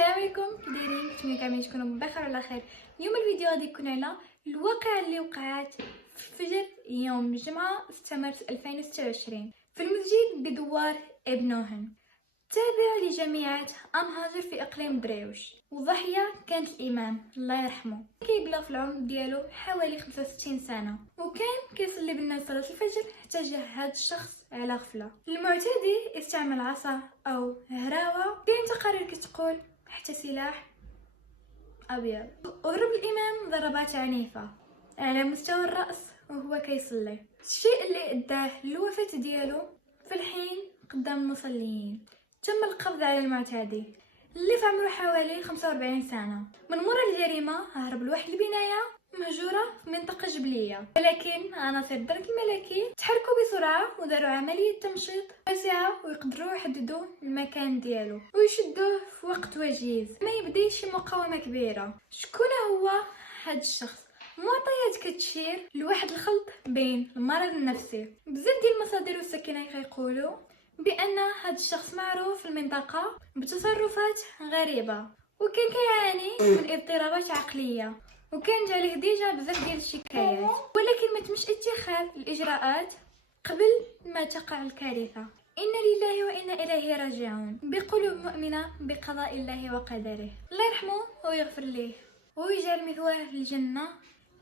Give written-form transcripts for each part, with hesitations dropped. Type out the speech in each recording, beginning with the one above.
السلام عليكم، كي دايرين؟ نتمنى كاملين تكونوا بخير وعلى خير. اليوم الفيديو غادي يكون على الواقعه اللي وقعت في فجر يوم الجمعه 6 مارس 2026 في المسجد بدوار ابنوهن تابع لجامعه امهاجر في اقليم دريوش. والضحيه كانت الامام الله يرحمه، كيبلغ في العمر ديالو حوالي 65 سنه، وكان كيصلي بالناس صلاه الفجر حتى جا هذا الشخص على غفله. المعتدي استعمل عصا او هراوه، كاين تقارير كتقول حتى سلاح ابيض. وضرب الامام ضربات عنيفه على مستوى الراس وهو كيصلي، الشيء اللي اداه للوفاه ديالو في الحين قدام المصلين. تم القبض على المعتدي اللي في عمره حوالي 45 سنه. من مورا الجريمه هرب لواحد البنايه مهجوره في منطقه جبليه، ولكن عناصر الدرك الملكي تحركوا بسرعه وداروا عمليه تمشيط واسعه ويقدروا يحددوا المكان ديالو ويشدوه في وقت وجيز ما يبديش شي مقاومه كبيره. شكون هو هذا الشخص؟ معطيات كتشير لواحد الخلط بين المرض النفسي. بزاف ديال المصادر والسكينه كيقولوا بان هذا الشخص معروف في المنطقه بتصرفات غريبه، وكان كيعاني من اضطرابات عقليه، وكان عليه ديجا بزاف ديال الشكايات، ولكن ما تمش اتخاذ الاجراءات قبل ما تقع الكارثه. إنا لله وإنا إليه راجعون، بقلوب مؤمنة بقضاء الله وقدره. الله يرحمه ويغفر له ويجعل مثواه الجنة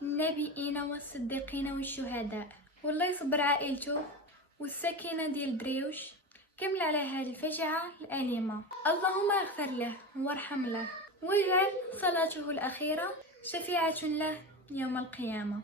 النبيين والصديقين والشهداء، والله يصبر عائلته والسكينة ديال دريوش كامل على هذه الفجعة الأليمة. اللهم اغفر له وارحم له واجعل صلاته الأخيرة شفيعة له يوم القيامة.